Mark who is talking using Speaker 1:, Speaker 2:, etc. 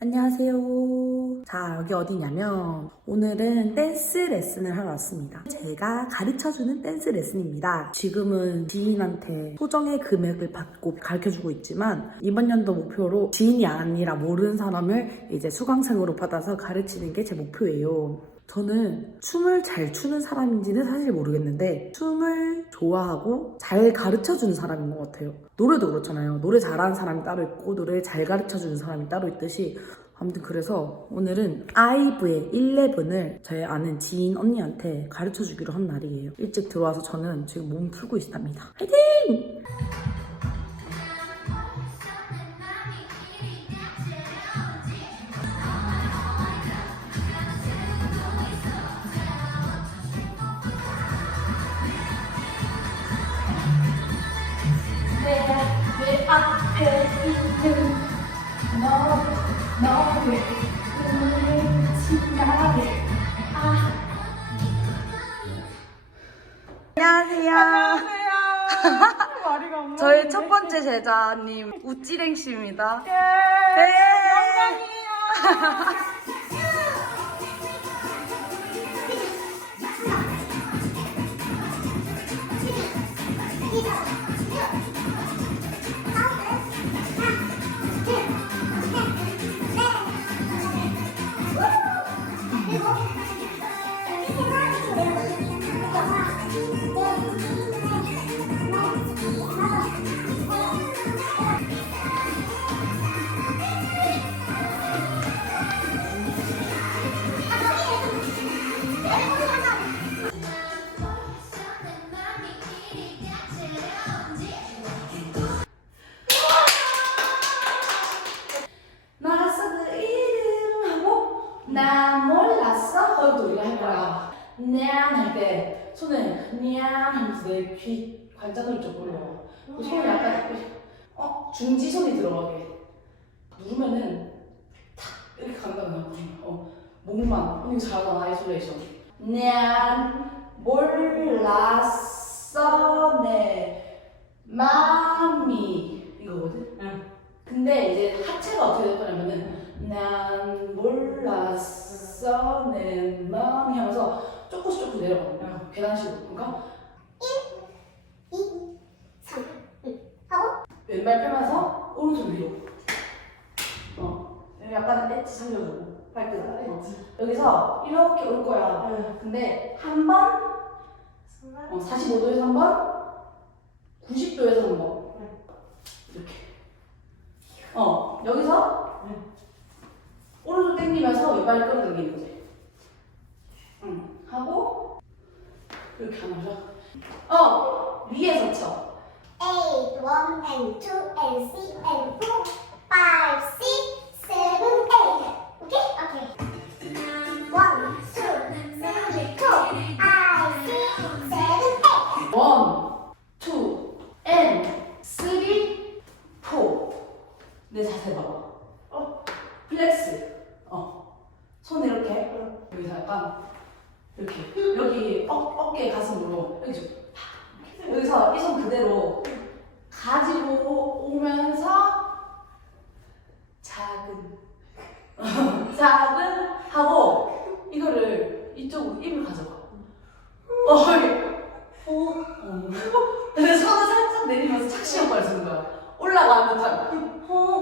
Speaker 1: 안녕하세요. 자, 여기 어디냐면, 오늘은 댄스 레슨을 하러 왔습니다. 제가 가르쳐주는 댄스 레슨입니다. 지금은 지인한테 소정의 금액을 받고 가르쳐주고 있지만, 이번 연도 목표로 지인이 아니라 모르는 사람을 이제 수강생으로 받아서 가르치는 게 제 목표예요. 저는 춤을 잘 추는 사람인지는 사실 모르겠는데 춤을 좋아하고 잘 가르쳐주는 사람인 것 같아요. 노래도 그렇잖아요. 노래 잘하는 사람이 따로 있고 노래 잘 가르쳐주는 사람이 따로 있듯이 아무튼 그래서 오늘은 아이브의 11을 저희 아는 지인 언니한테 가르쳐주기로 한 날이에요. 일찍 들어와서 저는 지금 몸 풀고 있답니다. 화이팅!
Speaker 2: 너, 너를 아.
Speaker 3: 안녕하세요.
Speaker 2: 머리가 없는
Speaker 3: 저희 첫 번째 제자님 우찌랭 씨입니다.
Speaker 2: 네. 나갔어 냥 할때 손을 냥 하면서 내 귀 관자놀이 쪽 올려 그 손을 약간 어? 중지 손이 들어가게. 누르면은 탁 이렇게 간다고 어 목만. 어, 이거 잘하잖아 아이솔레이션. 냥 조금씩 조금 내려가거든요 계단식으로 그러니까
Speaker 4: 2, 3, 응. 하고?
Speaker 2: 왼발 펴면서 오른손 위로. 어 약간 엣지 살려주고 발끝 아래. 어. 여기서 이렇게 올 거야. 근데 한 번? 어, 45도에서 한 번, 90도에서 한 번. 이렇게. 어, 여기서? 오른쪽 당기면서 왼발 끌어당기는 거지. 응. 하고, 이렇게 하면서. 어, 위에서 쳐.
Speaker 4: 8, 1 and 2 and 3 and 4, 5, 6, 7, 8 오케이? 오케이 1, 2, 3, 4, 5, 6, 7, 8
Speaker 2: 원, 투, 앤, 쓰리, 포. 내 자세 봐봐. 어, 플렉스. 어. 손 이렇게. 여기서 약간, 이렇게. 여기 어, 어깨 가슴으로. 여기 좀. 여기서 이 손 그대로 가지고 오면서 작은. 작은 하고 이거를 이쪽으로 입을 가져가. 어이. 어, 어. 근데 손을 살짝 내리면서 착시 효과를 주는 거야. 듯한. 어, 어.